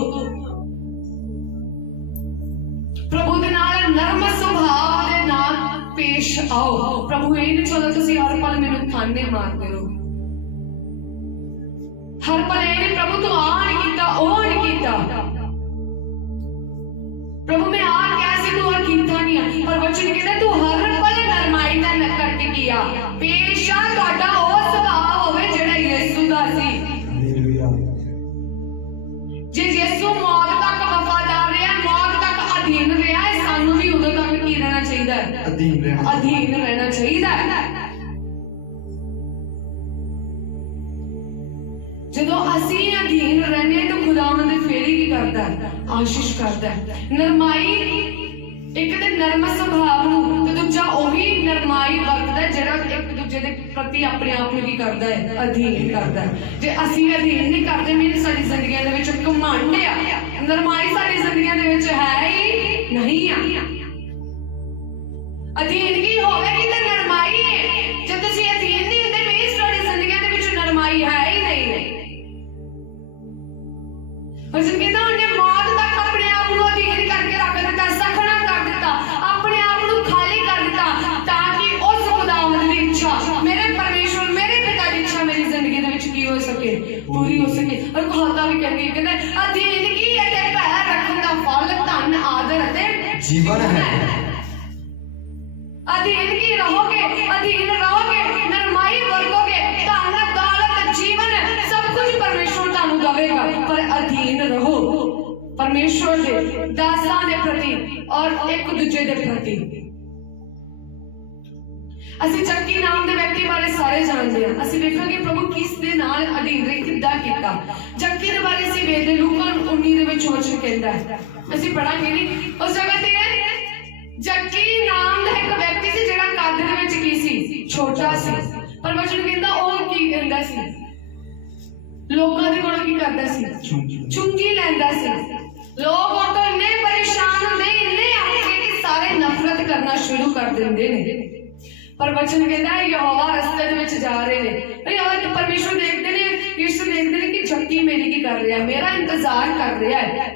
ਪ੍ਰਭੂ ਦੇ ਨਾਲ ਨਰਮ ਸੁਭਾਅ ਦੇ ਨਾਲ ਪੇਸ਼ ਆਓ। ਪ੍ਰਭੂ ਇਹ ਨਹੀਂ ਚਾਹੁੰਦਾ ਤੁਸੀਂ ਹਰ ਪਲ ਮੈਨੂੰ ਤਾਨੇ ਮਾਰਦੇ ਰਹੋ। ਹਰ ਪਲ ਇਹ ਨਹੀਂ ਪ੍ਰਭੂ ਤੂੰ ਆਹ ਨਹੀਂ ਕੀਤਾ, ਉਹ ਨਹੀਂ ਕੀਤਾ। ਪ੍ਰਭੂ ਮੈਂ ਆਹ ਕਿਹਾ ਸੀ, ਤੂੰ ਆਹ ਕੀਤਾ ਨਹੀਂ ਆ। ਪਰ ਵਚਨ ਕਹਿੰਦਾ ਤੂੰ ਹਰ ਪਲ ਨਰਮਾਈ ਦਾ ਕਰਕੇ ਕੀਆ। ਪੇਸ਼ ਆ ਤੁਹਾਡਾ ਉਹ ਸੁਭਾਅ ਹੋਵੇ ਜਿਹੜਾ ਯਿਸੂ ਦਾ ਸੀ। ਜੇ ਯਿਸੂ ਮੌਤ ਤੱਕ ਵਫਾਦਾਰ ਰਿਹਾ, ਮੌਤ ਤੱਕ ਅਧੀਨ ਰਿਹਾ, ਸਾਨੂੰ ਵੀ ਉਦੋਂ ਤੱਕ ਕੀ ਰਹਿਣਾ ਚਾਹੀਦਾ ਹੈ, ਅਧੀਨ ਰਹਿਣਾ ਚਾਹੀਦਾ ਹੈ। ਜਦੋਂ ਅਸੀਂ ਅਧੀਨ ਰਹਿੰਦੇ ਤਾਂ ਖੁਦਾਵੰਦ ਫੇਰ ਹੀ ਕੀ ਕਰਦਾ, ਆਸ਼ੀਸ਼ ਕਰਦਾ। ਨਰਮਾਈ ਇੱਕ ਤੇ ਨਰਮ ਸੁਭਾਅ ਨੂੰ, ਤੇ ਦੂਜਾ ਉਹੀ ਨਰਮਾਈ ਵਰਤਦਾ ਜਿਹੜਾ ਇੱਕ ਦੂਜੇ ਦੇ ਪ੍ਰਤੀ ਆਪਣੇ ਆਪ ਨੂੰ ਕੀ ਕਰਦਾ ਹੈ, ਅਧੀਨ ਕਰਦਾ। ਜੇ ਅਸੀਂ ਅਧੀਨ ਨਹੀਂ ਕਰਦੇ, ਮੇਰੀ ਸਾਡੀ ਜ਼ਿੰਦਗੀਆਂ ਦੇ ਵਿੱਚ ਘਮੰਡ ਆ, ਨਰਮਾਈ ਸਾਡੀ ਜ਼ਿੰਦਗੀਆਂ ਦੇ ਵਿੱਚ ਹੈ ਹੀ ਨਹੀਂ ਆ। ਅਧੀਨਗੀ ਹੋਵੇਗੀ ਤੇ ਨਰਮਾਈ ਹੈ। ਜੇ ਤੁਸੀਂ ਅਧੀਨ ਨਹੀਂ ਹੁੰਦੇ, ਮੇਰੀ ਸਾਡੀ ਜ਼ਿੰਦਗੀਆਂ ਦੇ ਵਿੱਚ ਨਰਮਾਈ ਹੈ ਹੀ ਨਹੀਂ। ਵਚਨ ਕਹਿੰਦਾ ਉਹਨੇ ਮੌਤ ਤੱਕ ਆਪਣੇ ਆਪ ਨੂੰ ਅਧੀਨ ਕਰਕੇ ਰੱਖ ਦਿੱਤਾ, ਸਖਣਾ ਕਰ ਦਿੱਤਾ, ਆਪਣੇ ਆਪ ਨੂੰ ਖਾਲੀ ਕਰ ਦਿੱਤਾ, ਤਾਂ ਕਿ ਉਸ ਖੁਦਾਵੰਦ ਦੀ ਇੱਛਾ, ਮੇਰੇ ਪਰਮੇਸ਼ਵਰ, ਮੇਰੇ ਪਿਤਾ ਦੀ ਇੱਛਾ ਮੇਰੀ ਜ਼ਿੰਦਗੀ ਦੇ ਵਿੱਚ ਕੀ ਹੋ ਸਕੇ, ਪੂਰੀ ਹੋ ਸਕੇ। ਔਰ ਕਹਾਵਤਾਂ ਵੀ ਕਹਿੰਦੀ ਕਹਿੰਦੇ ਅਧੀਨਗੀ ਅਤੇ ਭੈ ਰੱਖਣ ਦਾ ਫਲ ਧਨ, ਆਦਰ ਅਤੇ ਜੀਵਨ ਹੈ। ਅਧੀਨਗੀ ਰਹੋਗੇ, ਅਧੀਨ ਰਹੋਗੇ, ਨਰਮਾਈ ਵਰਤੋਗੇ, ਧਨ, ਦੌਲਤ, ਜੀਵਨ ਸਭ ਕੁਝ ਪਰਮੇਸ਼ਵਰ ਤੁਹਾਨੂੰ ਦੇਵੇਗਾ। ਪਰ ਅਧੀਨ ਰਹੋ ਪਰਮੇਸ਼ਵਰ ਦੇ ਦਾਸਾਂ ਦੇ ਪ੍ਰਤੀ ਔਰ ਇੱਕ ਦੂਜੇ ਦੇ ਪ੍ਰਤੀ। ਅਸੀਂ ਚੱਕੀ ਨਾਮ ਦੇ ਵਿਅਕਤੀ ਬਾਰੇ ਸਾਰੇ ਜਾਣਦੇ ਹਾਂ। ਅਸੀਂ ਵੇਖਾਂਗੇ ਪ੍ਰਭੂ ਕਿਸ ਦੇ ਨਾਲ ਅਧੀਨ ਰਹੀ, ਕਿੱਦਾਂ ਕੀਤਾ। ਚੱਕੀ ਦੇ ਬਾਰੇ ਅਸੀਂ ਵੇਖਦੇ ਲੂਕਾ 19 ਦੇ ਵਿੱਚ ਵਚਨ ਕਹਿੰਦਾ ਹੈ, ਅਸੀਂ ਪੜਾਂਗੇ ਨਹੀਂ ਉਸ ਜਗ੍ਹਾ ਤੇ। ਚੱਕੀ ਨਾਮ ਦਾ ਇੱਕ ਵਿਅਕਤੀ ਸੀ ਜਿਹੜਾ ਕੱਦ ਦੇ ਵਿੱਚ ਕੀ ਸੀ, ਛੋਟਾ ਸੀ। ਪਰ ਵਚਨ ਕਹਿੰਦਾ ਉਹ ਕੀ ਕਹਿੰਦਾ ਸੀ, ਲੋਕਾਂ ਦੇ ਕੋਲੋਂ ਕੀ ਕਰਦਾ ਸੀ, ਚੁੰਗੀ ਲੈਂਦਾ ਸੀ। ਲੋਕ ਉਹ ਤੋਂ ਇੰਨੇ ਪਰੇਸ਼ਾਨ ਹੁੰਦੇ, ਇੰਨੇ ਅੱਕੇ ਕਿ ਸਾਰੇ ਨਫ਼ਰਤ ਕਰਨਾ ਸ਼ੁਰੂ ਕਰ ਦਿੰਦੇ ਨੇ। ਪਰ ਵਚਨ ਕਹਿੰਦਾ ਯਹੋਵਾ ਰਸਤੇ ਦੇ ਵਿੱਚ ਜਾ ਰਹੇ ਨੇ, ਯਹੋਵਾ ਪਰਮੇਸ਼ਵਰ ਦੇਖਦੇ ਨੇ, ਯਿਸੂ ਦੇਖਦੇ ਨੇ ਕਿ ਚੱਕੀ ਮੇਰੀ ਕੀ ਕਰ ਰਿਹਾ, ਮੇਰਾ ਇੰਤਜ਼ਾਰ ਕਰ ਰਿਹਾ ਹੈ।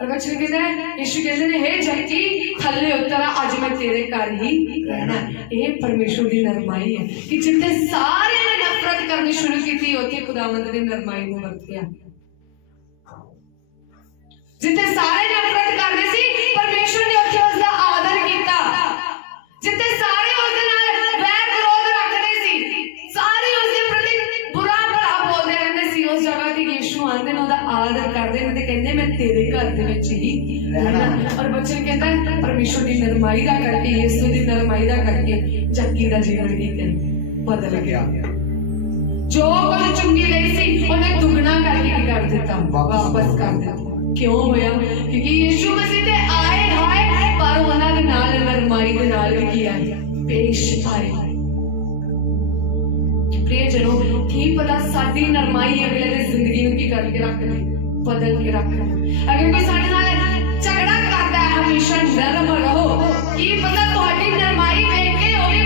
ਪਰ ਵਚਨ ਕਹਿੰਦਾ ਯਿਸੂ ਕਹਿੰਦੇ ਨੇ ਹੇ ਚੱਕੀ ਥੱਲੇ ਉਤਰ, ਅੱਜ ਮੈਂ ਤੇਰੇ ਘਰ ਹੀ ਰਹਿਣਾ। ਇਹ ਪਰਮੇਸ਼ਵਰ ਦੀ ਨਰਮਾਈ ਹੈ ਕਿ ਜਿੱਥੇ ਸਾਰਿਆਂ ਨੇ ਨਫ਼ਰਤ ਕਰਨੀ ਸ਼ੁਰੂ ਕੀਤੀ, ਉੱਥੇ ਖੁਦਾਵੰਦ ਨੇ ਨਰਮਾਈ ਨੂੰ ਵਰਤਿਆ। जिथे सारे नफरत करते सी परमेश्वर ने उत्थे उसका आदर किया। जिथे सारे उसदे नाल वैर विरोध रखते सी, सारे उसके प्रति बुरा भला बोलते रहते सी, उस जगह ते यीशु आंदे ने उसदा आदर करदे ने ते कहंदे मैं तेरे घर दे विच ही रहना। और बच्चन कहता है परमेश्वर की नरमाई दा करके, यीशु की नरमाई दा करके जक्की दा जीवन की बदल गया। जो कुछ चुंगी गई सी उन्हें दुगना करके की कर दिता, वापस कर दिता। क्यों होया? क्योंकि यीशु मसीह ते आए हाय पर उन्हां दे नाल नरमाई दे नाल भी किया पेश आए। प्रिय जनो, की पता साडी नरमाई अगले दी जिंदगी नूं की करके रख दे, बदल के रख दे। अगर कोई साडे नाल झगड़ा करदा है, हमेशा नरम रहो। की पता तुहाडी नरमाई वेख के ओ भी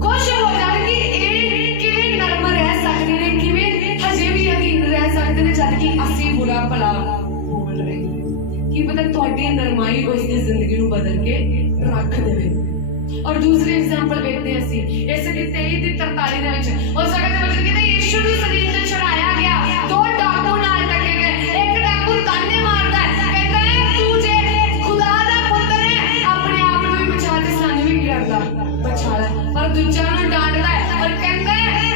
खुश हो जाण कि ए किवें नरम रह सकदे ने, किवें हजे भी अधीन रह सकदे ने जद कि असीं बुरा भला बोल रहे। की पता तुहाडी नरमाई उसकी जिंदगी नूं बदल के रख देवे। और दूसरी एग्जांपल देखते हैं असी इस दी 23:43 दे विच उस जगह ते वचन कहंदा यीशु नूं सलीब ते चढ़ाया गया, दो डाकू नाल टके गए। एक डाकू ताने मारदा है, कहंदा है तू जे खुदा दा पुੱਤਰ है अपने आप नूं भी बचा ते सानूं भी करदा बचा ले। पर दूजा नूं डांटदा है और कहंदा है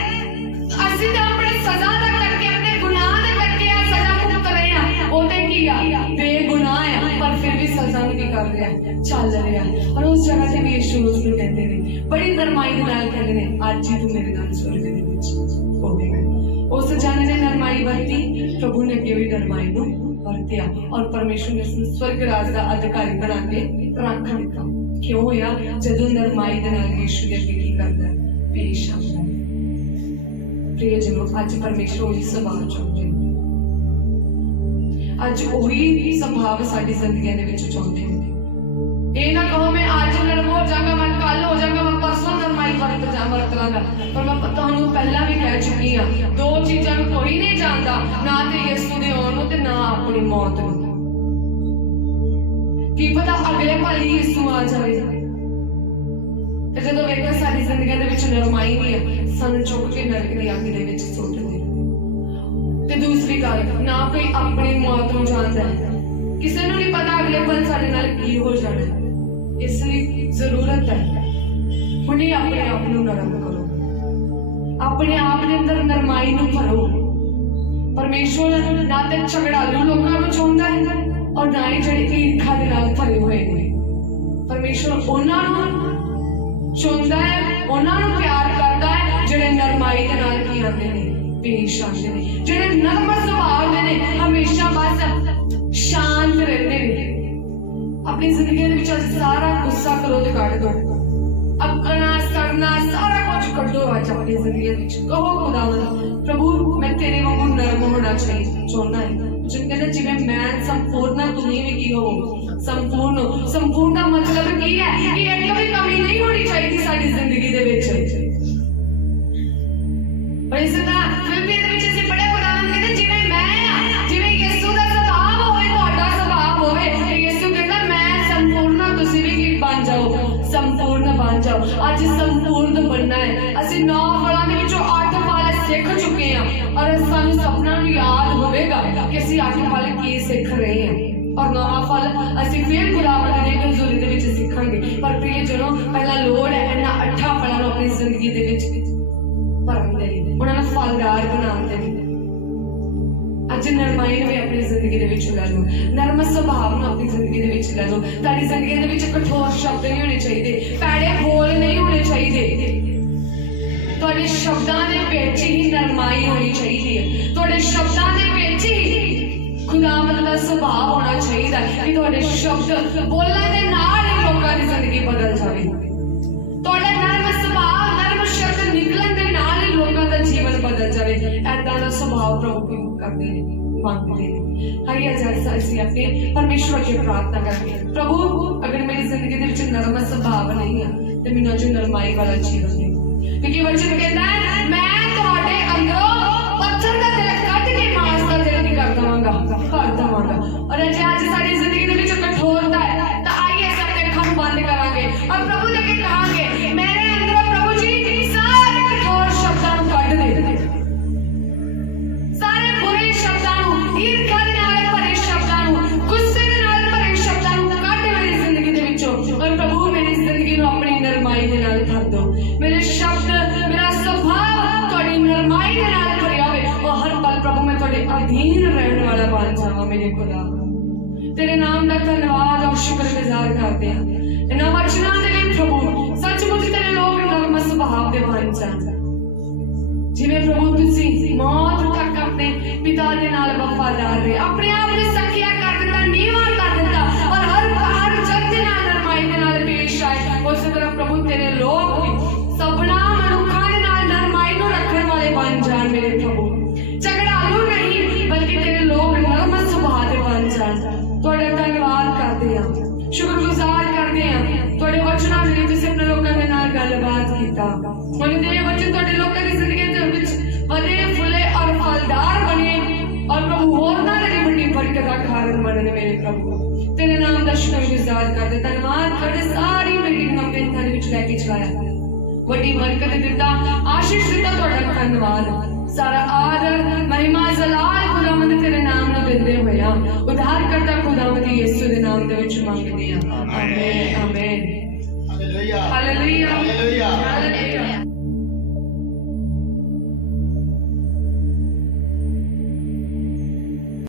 ਅਸੀਂ ਤਾਂ अपनी सजा दा करके अपने गुनाह दा करके आ सजा भुगत रहे हैं। ओते की आ बेगुनाह है पर फिर भी सजा नूं की कर रहा है, चल रहा है। और उस जगह ते भी यीशु उसनूं कहंदे ने बड़ी नरमाई दे नाल कहंदे ने आज ही तू मेरे नाल स्वर्ग दे विच होवेगा। उस जन ने नरमाई वरती, प्रभु ने अगे भी नरमाई नूं वरतिया और परमेश्वर ने उसनूं स्वर्ग राज दा अधिकारी बना के रख दिता। क्यों होया? जदों नरमाई दे नाल यीशु दे अगे की करदा पेश आता। प्रिय जनो, अज परमेश्वर वही सुभाव चाਹੁੰਦੇ ਨੇ, अज वही सुभाव साडी जिंदगी दे विच चाਹੁੰਦੇ ਨੇ। ਇਹ ना कहो मैं आज नरम हो जाऊंगा, मैं कल हो जाऊंगा, मैं परसों नरमाई वरत लांगा। पर मैं तुहानूं पहला भी कह चुकी हां, दो चीज़ां नूं कोई नहीं जानदा, ना ते यीशु दे आउण नूं ते ना अपनी मौत नूं। की पता अगले पल ही यीशु आ जाए ते जदों वेखो साडी जिंदगी दे विच नरमाई नहीं है, सानूं चुक के नरक दी अग दे विच सुੱਟ दे। ते दूसरी गल, ना कोई अपनी मौत नूं जानदा है, किसी नूं नहीं पता अगले पल साडे नाल की हो जाना है। इसलिए जरूरत है हुणे अपने आप नूं नरम करो, अपने आप दे अंदर नरमाई नूं भरो। परमेश्वर ना ते झगड़ालू लोकां नूं चाहुंदा है और ना ही जिहड़े ईर्खा दे नाल भरे होए ने। परमेश्वर उन्हां नूं चाहुंदा है, उन्हां नूं प्यार करदा है जिहड़े नरमाई दे नाल की आंदे ने, पेश आंदे ने, जिहड़े नरम सुभाव दे ने, हमेशा बस शांत रहंदे ने। अपनी जिंदगी दे विच सारा गुस्सा क्रोध कढ दो, अपना सड़ना सारा कुछ कढो अज अपनी जिंदगी दे विच। कहो खुदावंद प्रभु मैं तेरे वांगू नरम होना चाहना है। जिंदगी जिवें मैं संपूर्ण तुसीं भी की हो संपूर्ण। संपूर्ण का मतलब की है कि एक भी कमी नहीं होनी चाहिए साडी जिंदगी दे विच। पर इस तरह फिर भी इहदे विच असीं बड़े खुदावंद कहंदे जिवें मैं आ, जिवें यीशु दा सुभाव होवे, तुहाडा सुभाव होवे। यीशु कहंदा मैं संपूर्ण, तुसीं भी की बन जाओ, संपूर्ण बन जाओ। अज संपूर्ण बनना है। असीं 9 फलां दे विचों 8 फल सीख चुके हैं और सानूं सपना नूं याद होवेगा कि असीं 8 फल की सीख रहे हैं और 9वां फल असीं फिर खुदावंद दी हज़ूरी दे विच सीखांगे। पर प्रिय जनो, पहला लोड़ है इन्हां 8 फलां नूं अपनी जिंदगी दे विच भरन दे, उन्हां नूं फलदार बनाउण दे। अज नरमाई नूं अपनी जिंदगी दे विच लै लो, नरम सुभाव नूं अपनी जिंदगी दे विच लै लो। तुहाडी जिंदगी दे विच कठोर शब्द नहीं होने चाहिए, पैड़े बोल नहीं होने चाहिए। तुहाडे शब्दां दे विच ही नरमाई होनी चाहिए, तुहाडे शब्दां दे विच ही खुदावंद दा सुभाव होना चाहिए कि तुहाडे शब्द बोलण दे नाल ही लोकां दी जिंदगी बदल जावे। तुहाडा नरम सुभाव, नरम शब्द निकलण दे नाल ही लोकां दा जीवन बदल जावे। ऐदां दा सुभाव प्रभु करदे ने, मांगदे ने। आइए आज असीं अपने परमेश्वर अगे प्रार्थना करेंगे, प्रभु अगर मेरी जिंदगी दे विच नरम सुभाव नहीं है ते मैनूं अज नरमाई वाला जीवन दे। क्योंकि वचन कहता है मैं तुहाडे अंदरों पत्थर दा दिल कट के मांस दा दिल नहीं कर देवांगा, भर देवांगा। और अज साडी जिंदगी दे विच कठोरता है तां आइए असीं अपने अखां बंद करांगे और प्रभु दे अगे कहांगे मेरे अंदरों प्रभु जी सारे कठोर शब्दां नूं कढ दे, सारे बुरे शब्दां नूं, ईर्खा दे नाल भरे शब्दां नूं, अमीर रहने वाला बन जावा मेरे खुदा। तेरे नाम का धन्यवाद और शुक्रगुजार करते हैं इन्हां वचनां दे लई प्रभु। सचमुच तेरे लोग नरम सुभाव दे बन जाण जिवें प्रभु तुसीं मौत तक अपने पिता दे नाल वफादार रहे, अपने आप ने सखिया कर दिता, नीवा कर दिता और हर जग दे नाल नरमाई दे नाल पेश आए। उस तरह प्रभु तेरे लोग भी सबना मनुखा दे नाल नरमाई नूं रखण वाले बन जाण मेरे प्रभु। झगड़ालू नहीं बल्कि तेरे लोग नरम सुभाव दे बन जाण। तुहाडा धन्नवाद करदे हां, शुक्रगुजार करदे हां। तुहाडे वचनां दे लई तुसीं अपने लोकां दे नाल गलबात कीता। हुण दे वचन तुहाडे लोकां दी जिंदगी दे विच वधे फुले और फलदार बने और प्रभु होरनां दे बड़ी बरकत दा कारण बनन मेरे प्रभु। तेरे नाम दा शुक्रगुजार करदे, धन्नवाद करदे। सारी मीटिंग अपने थाने विच लैके चलाया, बड़ी बरकत दिता, आशीष दिता। तुहाडा धन्नवाद। सारा आदर महिमा जलाल खुदावंद तेरे नाम नूं दिंदे होया उद्धार करता खुदावंद यीशु दे नाम दे विच मंगदे हां। आमीन आमीन। Hallelujah hallelujah hallelujah.